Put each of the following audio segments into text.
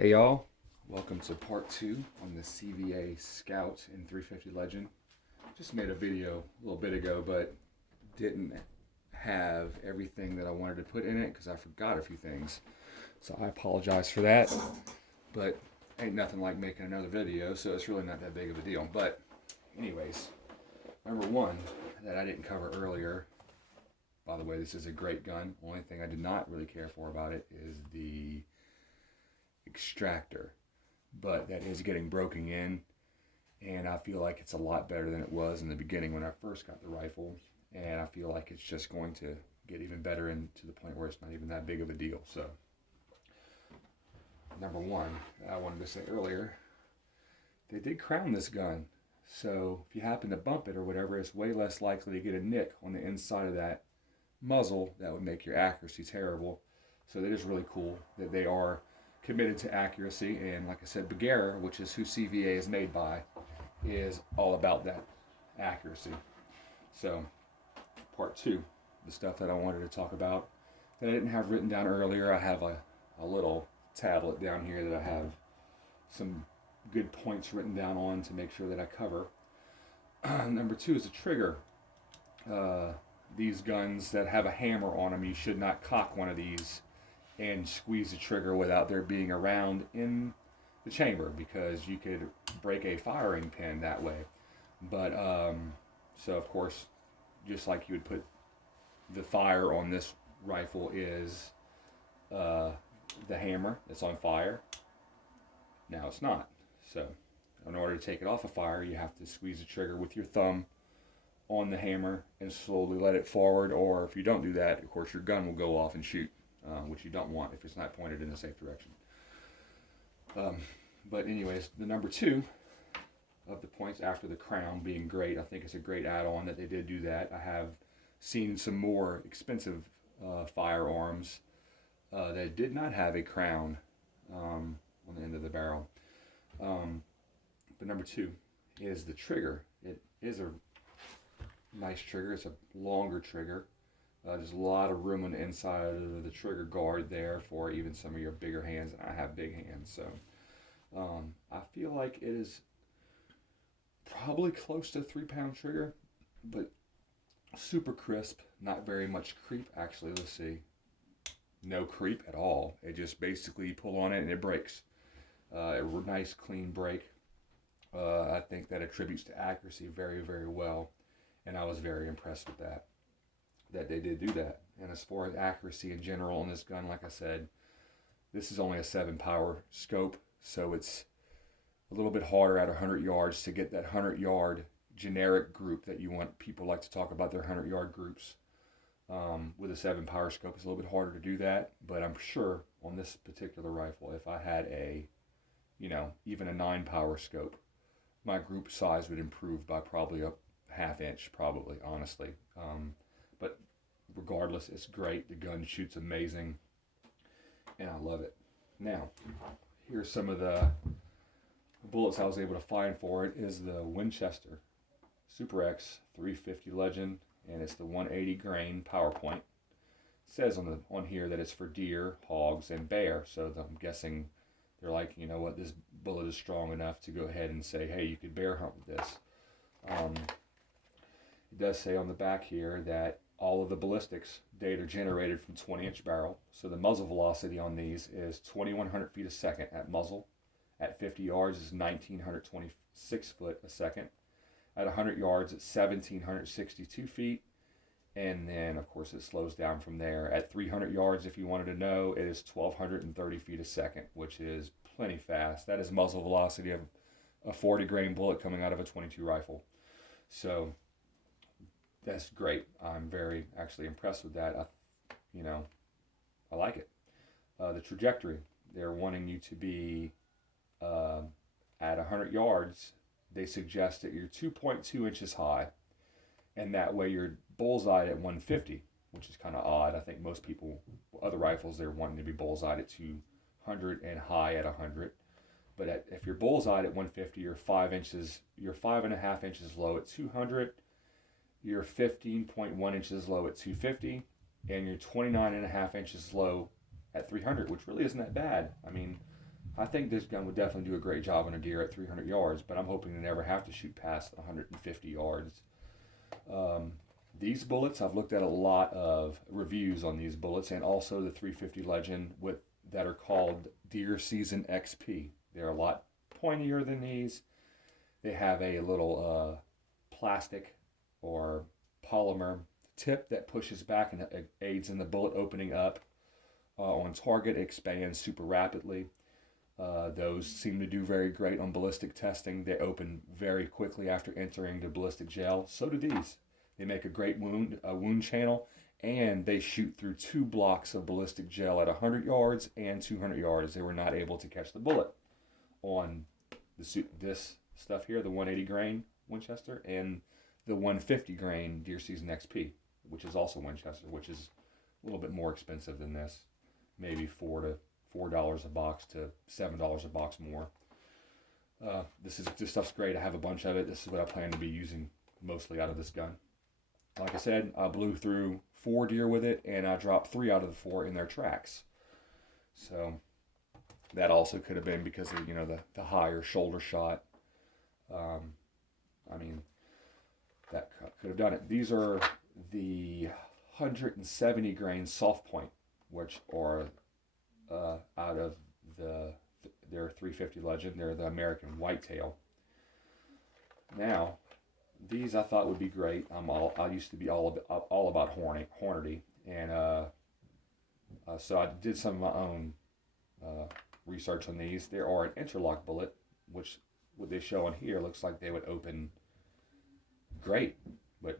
Hey y'all, welcome to part 2 on the CVA Scout in 350 Legend. Just made a video a little bit ago, but didn't have everything that I wanted to put in it because I forgot a few things. So I apologize for that, but ain't nothing like making another video, so it's really not that big of a deal. But anyways, number one that I didn't cover earlier, by the way, this is a great gun. Only thing I did not really care for about it is the extractor, but that is getting broken in, and I feel like it's a lot better than it was in the beginning when I first got the rifle, and I feel like it's just going to get even better, and to the point where it's not even that big of a deal. So number one, I wanted to say earlier, they did crown this gun, so if you happen to bump it or whatever, it's way less likely to get a nick on the inside of that muzzle that would make your accuracy terrible. So that is really cool that they are committed to accuracy, and like I said, Bagheera, which is who CVA is made by, is all about that accuracy. So part 2, the stuff that I wanted to talk about that I didn't have written down earlier, I have a little tablet down here that I have some good points written down on to make sure that I cover. Number 2 is the trigger. These guns that have a hammer on them, you should not cock one of these and squeeze the trigger without there being a round in the chamber, because you could break a firing pin that way. But so of course, just like you would put the fire on this rifle is the hammer that's on fire. Now it's not. So in order to take it off a fire, you have to squeeze the trigger with your thumb on the hammer and slowly let it forward, or if you don't do that, of course your gun will go off and shoot, which you don't want if it's not pointed in a safe direction. But anyways, the number 2 of the points after the crown being great, I think it's a great add-on that they did do that. I have seen some more expensive firearms that did not have a crown on the end of the barrel. But number 2 is the trigger. It is a nice trigger. It's a longer trigger. There's a lot of room on the inside of the trigger guard there for even some of your bigger hands. I have big hands, so I feel like it is probably close to a 3-pound trigger, but super crisp, not very much creep. Actually, let's see, no creep at all. It just basically pull on it and it breaks. A nice clean break. I think that attributes to accuracy very, very well, and I was very impressed with that they did do that. And as far as accuracy in general on this gun, like I said, this is only a 7-power scope, so it's a little bit harder at 100 yards to get that 100-yard generic group that you want. People like to talk about their 100-yard groups. With a 7-power scope, it's a little bit harder to do that, but I'm sure on this particular rifle, if I had a, even a 9-power scope, my group size would improve by probably a ½ inch, probably, honestly. But regardless, it's great. The gun shoots amazing, and I love it. Now, here's some of the bullets I was able to find for it. Is the Winchester Super X 350 Legend, and it's the 180 grain PowerPoint. It says on here that it's for deer, hogs, and bear, so I'm guessing they're like, you know what, this bullet is strong enough to go ahead and say, hey, you could bear hunt with this. It does say on the back here that all of the ballistics data are generated from 20-inch barrel. So the muzzle velocity on these is 2,100 feet a second at muzzle. At 50 yards is 1,926 foot a second. At 100 yards, it's 1,762 feet. And then, of course, it slows down from there. At 300 yards, if you wanted to know, it is 1,230 feet a second, which is plenty fast. That is muzzle velocity of a 40-grain bullet coming out of a .22 rifle. So that's great. I'm very actually impressed with that. I like it. The trajectory, they're wanting you to be at 100 yards. They suggest that you're 2.2 inches high, and that way you're bullseye at 150, which is kind of odd. I think most people, other rifles, they're wanting to be bullseye at 200 and high at 100. But if you're bullseye at 150, you're 5.5 inches low at 200. You're 15.1 inches low at 250, and you're 29.5 inches low at 300, which really isn't that bad. I mean, I think this gun would definitely do a great job on a deer at 300 yards, but I'm hoping to never have to shoot past 150 yards. Um, these bullets, I've looked at a lot of reviews on these bullets, and also the 350 Legend with that are called Deer Season XP. They're a lot pointier than these. They have a little plastic or polymer tip that pushes back and aids in the bullet opening up. On target, it expands super rapidly. Those seem to do very great on ballistic testing. They open very quickly after entering the ballistic gel. So do these. They make a great wound channel, and they shoot through 2 blocks of ballistic gel at 100 yards and 200 yards. They were not able to catch the bullet on this stuff here, the 180 grain Winchester, and the 150 grain Deer Season XP, which is also Winchester, which is a little bit more expensive than this, maybe $4 a box to $7 a box more. This stuff's great. I have a bunch of it. This is what I plan to be using mostly out of this gun. Like I said, I blew through 4 deer with it, and I dropped 3 out of the 4 in their tracks. So that also could have been because of the higher shoulder shot. I mean, that could have done it. These are the 170 grain soft point, which are out of their 350 Legend. They're the American Whitetail. Now, these I thought would be great. I used to be all about Hornady, and so I did some of my own research on these. There are an interlock bullet, which what they show on here looks like they would open great, but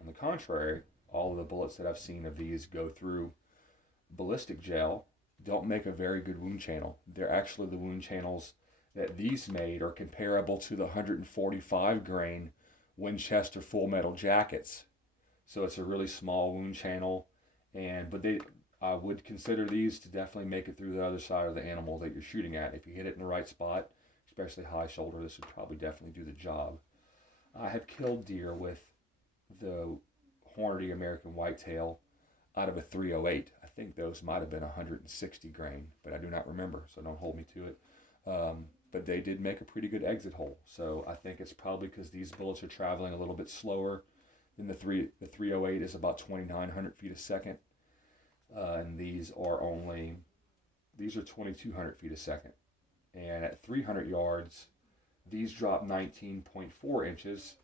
on the contrary, all of the bullets that I've seen of these go through ballistic gel don't make a very good wound channel. They're actually the wound channels that these made are comparable to the 145 grain Winchester full metal jackets. So it's a really small wound channel, but I would consider these to definitely make it through the other side of the animal that you're shooting at. If you hit it in the right spot, especially high shoulder, this would probably definitely do the job. I have killed deer with the Hornady American Whitetail out of a 308. I think those might have been 160 grain, but I do not remember, so don't hold me to it. But they did make a pretty good exit hole. So I think it's probably because these bullets are traveling a little bit slower than the 308 is about 2,900 feet a second. And these are 2,200 feet a second. And at 300 yards, these drop 19.4 inches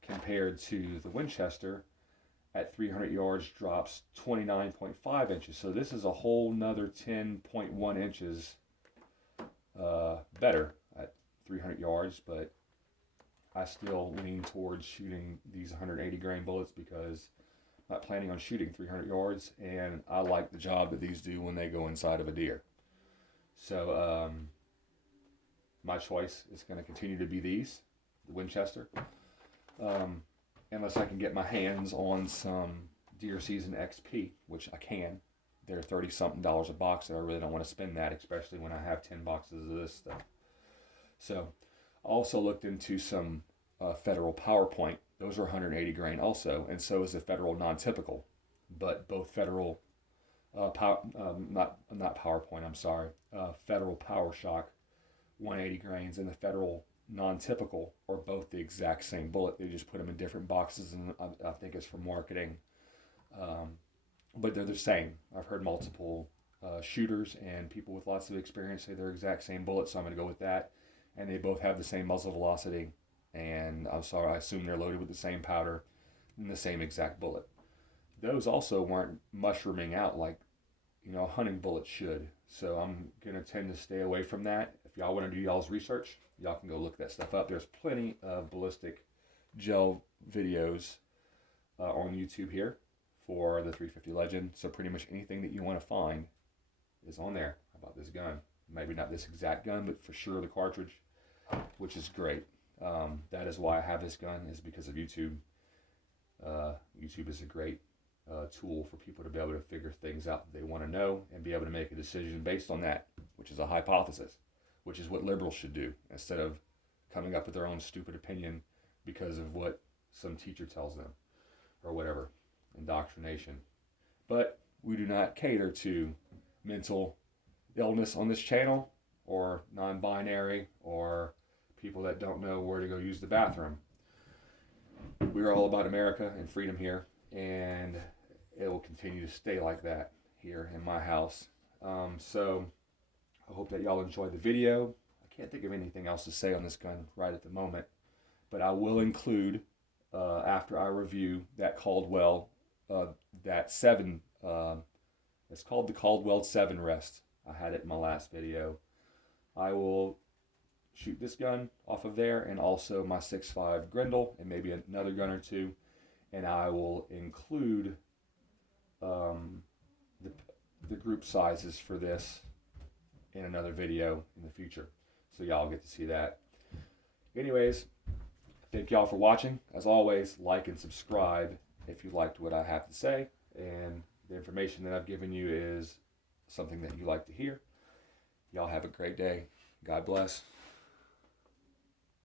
compared to the Winchester at 300 yards drops 29.5 inches. So this is a whole nother 10.1 inches better at 300 yards, but I still lean towards shooting these 180 grain bullets because I'm not planning on shooting 300 yards, and I like the job that these do when they go inside of a deer. So my choice is going to continue to be these, the Winchester, unless I can get my hands on some Deer Season XP, which I can. They're $30-something a box, so I really don't want to spend that, especially when I have 10 boxes of this stuff. So I also looked into some Federal PowerPoint. Those are 180 grain also, and so is the Federal non-typical. But both Federal, not PowerPoint, I'm sorry, Federal PowerShock 180 grains and the Federal non-typical are both the exact same bullet. They just put them in different boxes, and I think it's for marketing. But they're the same. I've heard multiple shooters and people with lots of experience say they're exact same bullets, so I'm going to go with that. And they both have the same muzzle velocity, and I assume they're loaded with the same powder and the same exact bullet. Those also weren't mushrooming out like hunting bullets should, so I'm going to tend to stay away from that. If y'all want to do y'all's research, y'all can go look that stuff up. There's plenty of ballistic gel videos on YouTube here for the 350 Legend, so pretty much anything that you want to find is on there about this gun. Maybe not this exact gun, but for sure the cartridge, which is great. That is why I have this gun, is because of YouTube. YouTube is a great tool for people to be able to figure things out that they want to know and be able to make a decision based on that, which is a hypothesis, which is what liberals should do, instead of coming up with their own stupid opinion because of what some teacher tells them or whatever, indoctrination. But we do not cater to mental illness on this channel. or non-binary, or people that don't know where to go use the bathroom. We're all about America and freedom here, and it will continue to stay like that here in my house. So I hope that y'all enjoyed the video. I can't think of anything else to say on this gun right at the moment, but I will include, after I review that Caldwell, that 7, it's called the Caldwell 7 rest. I had it in my last video. I will shoot this gun off of there, and also my 6.5 Grendel, and maybe another gun or two, and I will include the group sizes for this in another video in the future, so y'all get to see that. Anyways, thank y'all for watching. As always, like and subscribe if you liked what I have to say, and the information that I've given you is something that you like to hear. Y'all have a great day. God bless.